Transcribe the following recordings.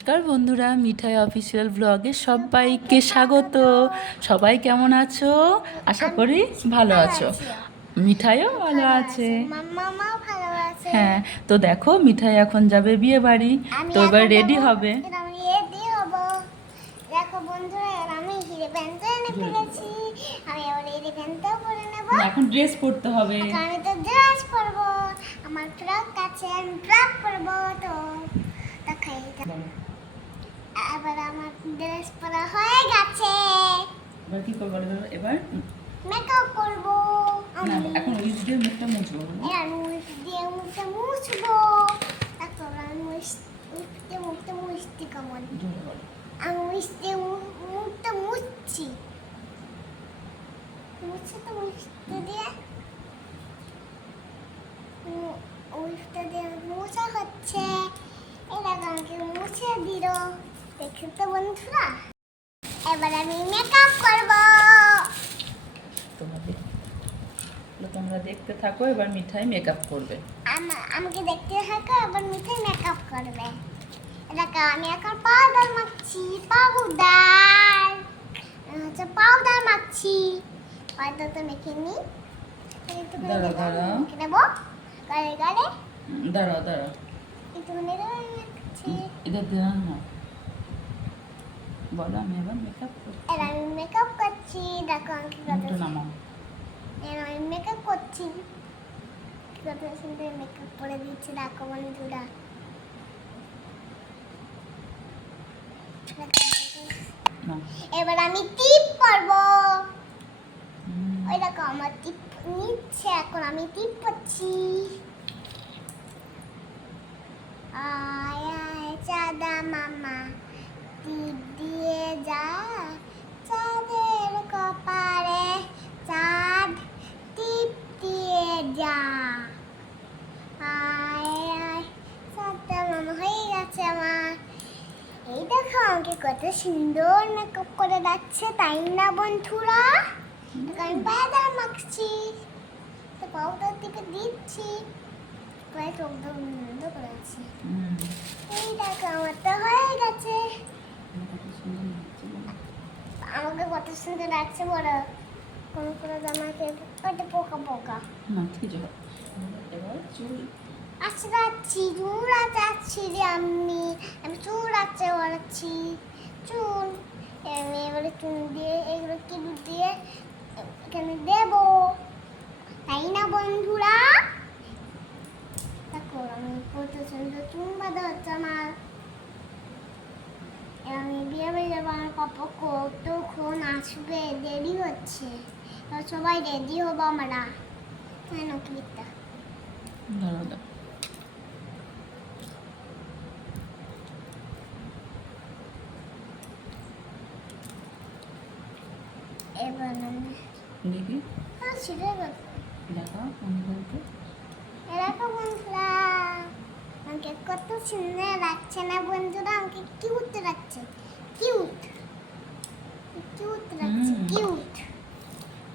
নমস্কার বন্ধুরা মিঠাই অফিসিয়াল ব্লগে সবাইকে স্বাগত। সবাই কেমন আছো? আশা করি ভালো আছো। মিঠাইও ভালো আছে। হ্যাঁ তো দেখো মিঠাই এখন যাবে বিয়ে বাড়ি। তো এবার রেডি হবে। এখন ড্রেস পরতে হবে। আমি তো ড্রেস পরবো। আমার ফ্রক আছে আমি ফ্রক পরবো। তো দেখাই। এবার আমার ড্রেস পরা হয়ে গেছে। এবার কি করব? এবার মেকআপ করব না এখন উইচ দিয়ে মুখটা মুছবো এবার মুখ দিয়ে মুখটা মুছবো। তারপর আমি মুছ মুখতে মুখটা মুছতে কেমন? আমি মুছতে মু- মুখটা মুছছি। মুছে তো মুছতে দিয়ে। মুছতে দিয়ে মোছা হচ্ছে। এবার আমাকে মুছে দিল। দেখি তো বন্ধুরা। এবার আমি মেকআপ করব। তোমাদের তোমরা দেখতে থাকো এবার মিঠাই মেকআপ করবে। আমা- আমাকে দেখতে থাকো আবার মিঠাই মেকআপ করবে। দেখো আমি এখন পাউডার মাখছি পাউডার হচ্ছে পাউডার মাখছি। পাউডার তো মেখে নি। দাঁড়াও, দাঁড়াও। নেব। গাড়ি গাড়ি দাঁড়াও দাঁড়াও। মাখছি। এটা দেওয়া না। বলো আমি এবার মেকআপ করছি। এবার আমি মেকআপ করছি দেখো আমি কি মুখটা করতে নামাও। আমি মেকআপ করছি। কত সুন্দর মেকআপ করে দিচ্ছি দেখো বন্ধুরা। এবার আমি টিপ করব। ওই দেখো আমার টিপ নিচ্ছে এখন আমি টিপ করছি। আয় আয় চাদা মামা টিপ দিয়ে যা। চাঁদের কপারে চাঁদ টিপ দিয়ে যা। আয় আয় মামা হয়ে গেছে আমার। এই দেখো আমাকে কত সুন্দর মেকআপ করে যাচ্ছে তাই না বন্ধুরা? আমি পাউডার মাখছি পাউডার দিকে দিচ্ছি প্রায় চোখ বন্ধ করে আছি এই দেখো আমার তো হয়ে গেছে কত সুন্দর লাগছে বলো। আমাকে কত সুন্দর লাগছে বড় কোন কোন জামাকে ওটা পোকা পোকা। না ঠিক আছে চুল। আচ্ছা যাচ্ছি। চুল যাচ্ছি রে আমি আমি চুল আছে ওড়াচ্ছি চুল। আমি এবারে চুল দিয়ে এগুলো কিলু দিয়ে এখানে দেব। তাই না বন্ধুরা? দেখো আমি কত সুন্দর চুল বাঁধা হচ্ছে আমার। আমি বিয়ে বাড়ি যাব আমার পাপা কতক্ষণ আসবে দেরি হচ্ছে। সবাই রেডি হব আমরা হ্যাঁ দাঁড়াও এবার আমি দেখি। হ্যাঁ দেখা অনুভবকে এরকম বন্ধুরা। আমাকে কত সুন্দর লাগছে না বন্ধুরা আমাকে কিউট লাগছে কিউট কিউট লাগছে কিউট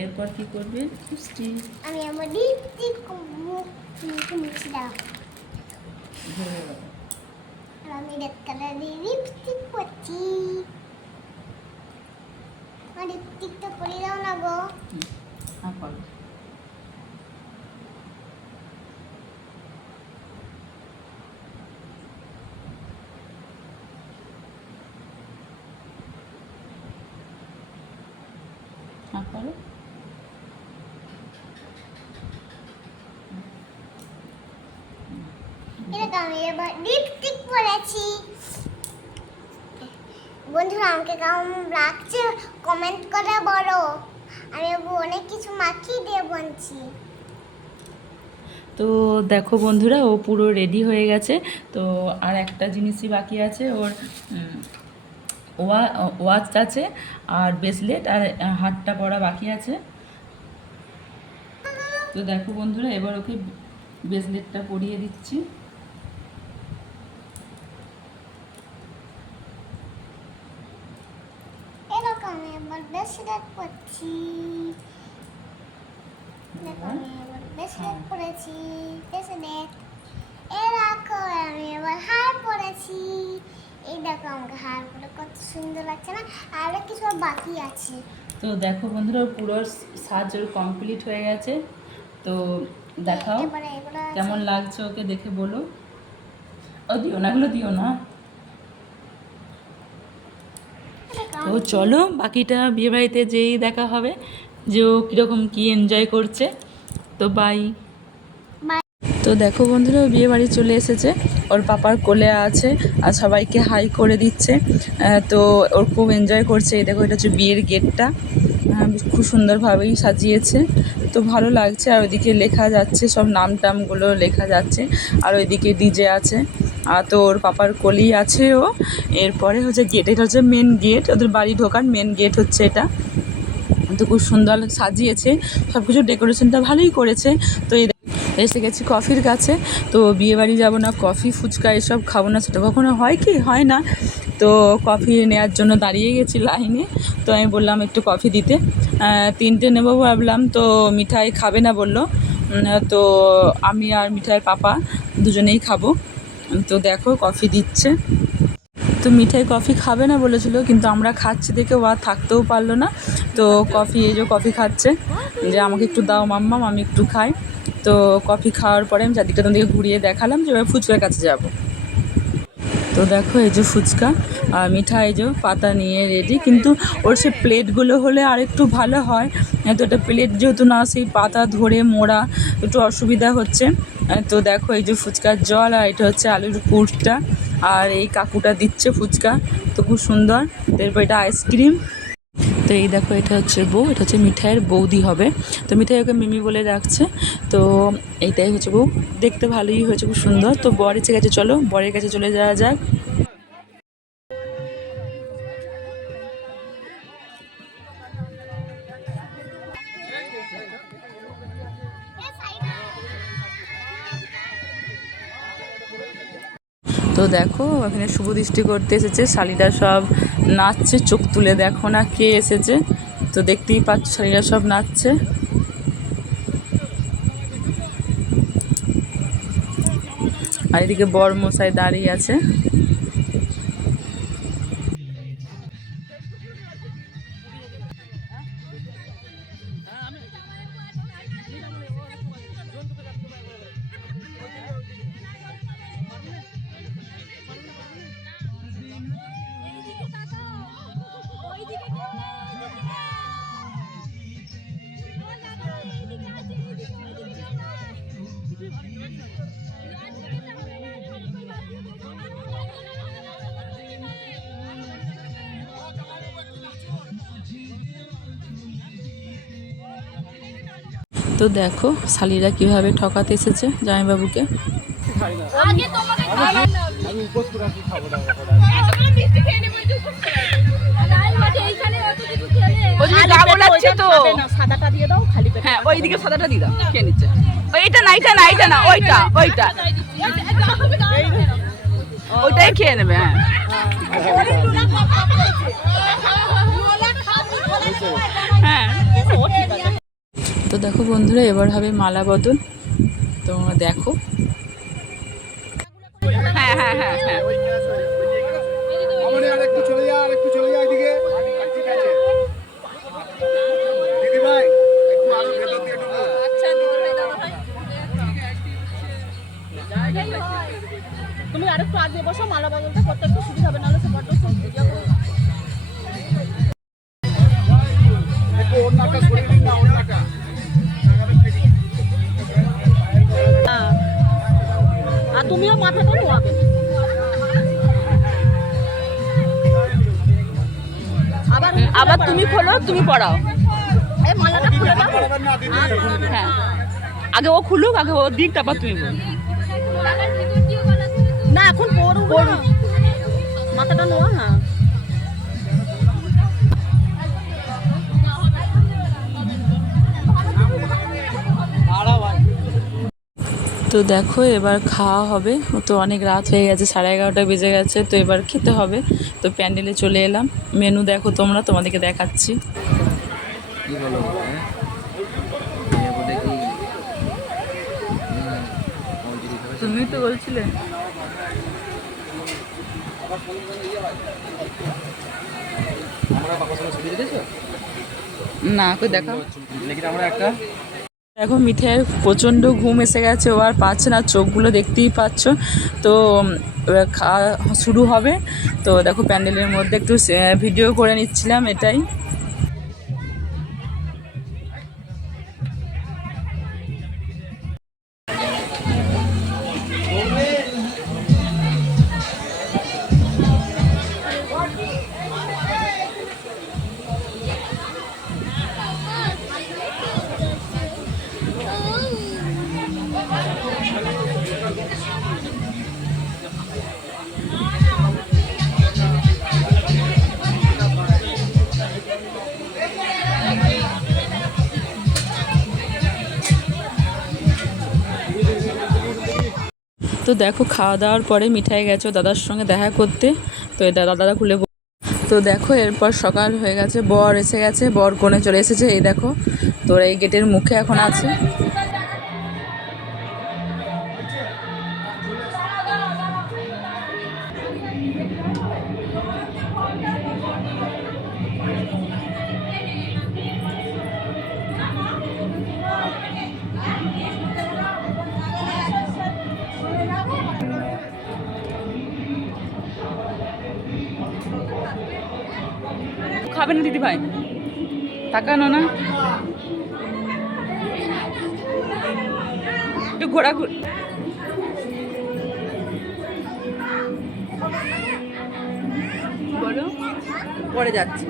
এরপর কি করবে? মিষ্টি। আমি আমার লিপস্টিক মুখ মুখে মুছে দাও আর আমি রেড কালারের লিপস্টিক করছি লিপস্টিকটা করে দাও না গো হুম, আর করো আর করো এরকম আমি এবার লিপস্টিক পরেছি। বন্ধুরা, আমাকে কেমন লাগছে কমেন্ট করে বলো। আমি অনেক কিছু মাখিয়ে দিয়ে বলছি তো দেখো বন্ধুরা, ও পুরো রেডি হয়ে গেছে। তো আর একটা জিনিসই বাকি আছে, ওর ওয়া- ওয়াচ আছে আর ব্রেসলেট আর হাতটা পরা বাকি আছে। তো দেখো বন্ধুরা, এবার ওকে ব্রেসলেটটা পরিয়ে দিচ্ছি এরকম আমি এবার ব্রেসলেট পরছি দেখো আমি এবার ব্রেসলেট পরেছি ব্রেসলেট এ রাখো আমি এবার হার পরেছি এই দেখো আমাকে হারগুলো কত সুন্দর লাগছে না? আরও কিছু বাকি আছে। তো দেখো বন্ধুরা পুরো সাজ ওর কমপ্লিট হয়ে গেছে। তো দেখাও কেমন লাগছে ওকে দেখে বলো। ও দিও না এগুলো দিও না এটা তো চলো বাকিটা বিয়েবাড়িতে যেই দেখা হবে, যে ও কীরকম কী এনজয় করছে। তো বাই তো দেখো বন্ধুরা বিয়ে বাড়ি চলে এসেছে। ওর পাপার কোলে আছে আর সবাইকে হাই করে দিচ্ছে। তো ওর খুব এনজয় করছে। এই দেখো, এটা হচ্ছে বিয়ের গেটটা। খুব সুন্দরভাবেই সাজিয়েছে। তো ভালো লাগছে। আর ওইদিকে লেখা যাচ্ছে, সব নাম টামগুলো লেখা যাচ্ছে। আর ওইদিকে ডিজে আছে। তো ওর পাপার কলি আছে ও। এরপরে হচ্ছে গেট এটা হচ্ছে মেন গেট ওদের বাড়ি ঢোকার মেন গেট হচ্ছে এটা। তো খুব সুন্দর সাজিয়েছে সব কিছু ডেকোরেশনটা ভালোই করেছে। তো এই এসে গেছি কফির কাছে। তো বিয়ে বাড়ি যাব না কফি ফুচকা এসব খাব না, সেটা কখনো হয় কি? হয় না। তো কফি নেওয়ার জন্য দাঁড়িয়ে গেছি লাইনে তো আমি বললাম একটু কফি দিতে। তিনটে নেব ভাবলাম, তো মিঠাই খাবে না বলল। তো আমি আর মিঠাইয়ের পাপা দুজনেই খাব। তো দেখো, কফি দিচ্ছে। তো মিঠাই কফি খাবে না বলেছিল, কিন্তু আমরা খাচ্ছি দেখে ও আর থাকতেও পারল না। তো কফি, এই যে কফি খাচ্ছে। যে আমাকে একটু দাও মাম্মাম আমি একটু খাই। তো কফি খাওয়ার পরে আমি চারদিকটা তোমাদেরকে ঘুরিয়ে দেখালাম যে এবার ফুচকার কাছে যাব। তো দেখো, এই যে ফুচকা আর মিঠাই, এই যে পাতা নিয়ে রেডি কিন্তু ওর সে প্লেটগুলো হলে আর একটু ভালো হয়। তো এটা প্লেট যেহেতু না, সেই পাতা ধরে মোড়া একটু অসুবিধা হচ্ছে। তো দেখো এই যে ফুচকার জল আর এটা হচ্ছে আলুর কুটটা আর এই কাকুটা দিচ্ছে ফুচকা। তো খুব সুন্দর। এরপর এটা আইসক্রিম। তো এই দেখো এটা হচ্ছে বউ, এটা হচ্ছে মিঠাইয়ের বৌদি হবে। তো মিঠাই ওকে মিমি বলে রাখছে তো এইটাই হচ্ছে বউ। দেখতে ভালোই হয়েছে, খুব সুন্দর। তো বরের কাছে চলো। বরের কাছে চলে যাওয়া যাক। তো দেখো, এখানে শুভ দৃষ্টি করতে এসেছে, শালিরা সব নাচছে, চোখ তুলে দেখো না কে এসেছে। তো দেখতেই পাচ্ছ, শালিরা সব নাচছে। আর এদিকে বর মশাই দাঁড়িয়ে আছে। তো দেখো শালিরা কীভাবে ঠকাতে এসেছে জামাইবাবুকে। আগে তোমাকে খাবার আমি উপোস করে খাব না সাদাটা দিয়ে দাও খালি পেটে হ্যাঁ ওইদিকে সাদাটা দিয়ে দাও খেয়ে নিচ্ছে। ওইটা না এইটা না এইটা না ওইটা ওইটা। ওইটাই খেয়ে নেবে হ্যাঁ। হ্যাঁ। তো দেখো বন্ধুরা এবার হবে মালা বদল। তো দেখো। হ্যাঁ হ্যাঁ হ্যাঁ হ্যাঁ। তুমি আরেকটু আগে বসো মালা বদলটা করতে একটু সুবিধা হবে নাহলে সে বড্ড ওড়নাটা আর তুমিও মাথাটা নোয়াবে আবার আবার তুমি খোলো তুমি পড়াও। মালাটা খুলে দাও। হ্যাঁ। আগে ও খুলুক আগে ও দিক তারপর তুমি বলো। মাথাটা নোয়া হ্যাঁ তো দেখো এবার খাওয়া হবে তো অনেক রাত হয়ে গেছে সাড়ে এগারোটা বেজে গেছে তো এবার খেতে হবে তো প্যান্ডেলে চলে এলাম মেনু দেখো তোমরা তোমাদেরকে দেখাচ্ছি হ্যাঁ তুমি তো বলছিলে আমরা বাবার সঙ্গে ছবি দেখেছ না কই দেখা আমরা একটা? দেখো মিঠের প্রচণ্ড ঘুম এসে গেছে ও আর পাচ্ছে না চোখগুলো দেখতেই পাচ্ছ। তো খাওয়া শুরু হবে। তো দেখো প্যান্ডেলের মধ্যে একটু ভিডিও করে নিচ্ছিলাম এটাই। তো দেখো, খাওয়া দাওয়ার পরে মিঠাই গেছে দাদার সঙ্গে দেখা করতে। তো দাদা দাদারা খুলে তো দেখো, এরপর সকাল হয়ে গেছে, বর এসে গেছে, বর কোণে চলে এসেছে, এই দেখো, তোর এই গেটের মুখে এখন আছে। খাবে না দিদি ভাই? তাকানো না। একটু ঘোরাঘুরি বলো পরে যাচ্ছি।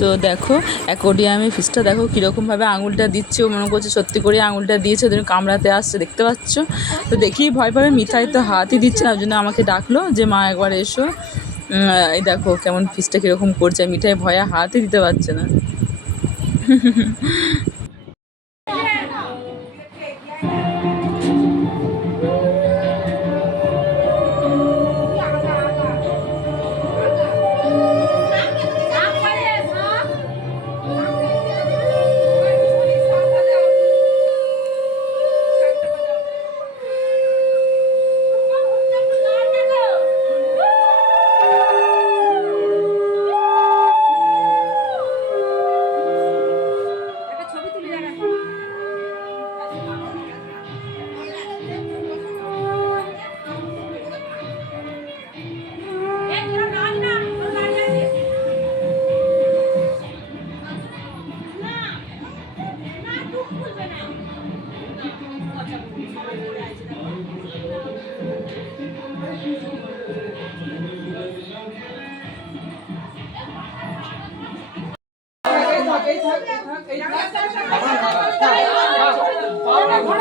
তো দেখো, অ্যাকোডিয়ামে ফিসটা দেখো কীরকমভাবে আঙুলটা দিচ্ছে, ও মনে করছে সত্যি করে আঙুলটা দিয়েছে, ওদের কামড়াতে আসছে, দেখতে পাচ্ছ? তো দেখি ভয় পাবে, মিঠাই তো হাতই দিচ্ছে না, ওই জন্য আমাকে ডাকলো যে, মা, একবার এসো। এই দেখো কেমন ফিসটা কীরকম করছে, মিঠাই ভয়ে হাতই দিতে পারছে না।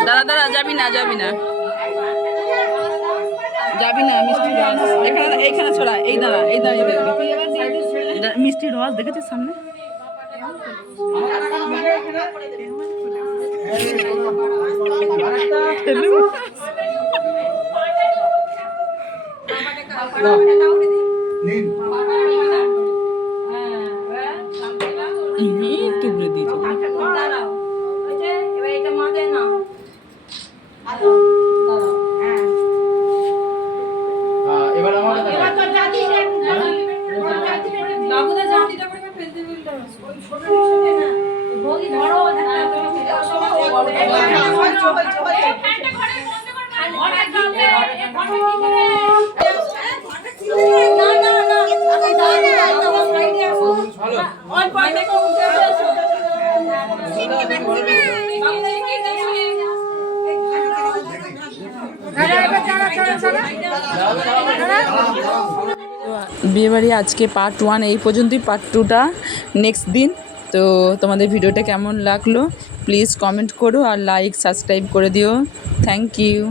দাদা দাদা, যাবি না যাবি না। যাবি না, মিষ্টি রস। এখানে এইখানে ছড়া, এই দাঁড়া, এই দাঁড়িয়ে মিষ্টি রস, দেখেছিস সামনে? নিন। টুকরে দিয়েছে হ্যাঁ, এবার আমার বিয়েবাড়ি আজকে পার্ট ওয়ান এই পর্যন্তই পার্ট টুটা নেক্সট দিন। তো তোমাদের ভিডিওটা কেমন লাগল প্লিজ কমেন্ট করো আর লাইক সাবস্ক্রাইব করে দিও। Thank you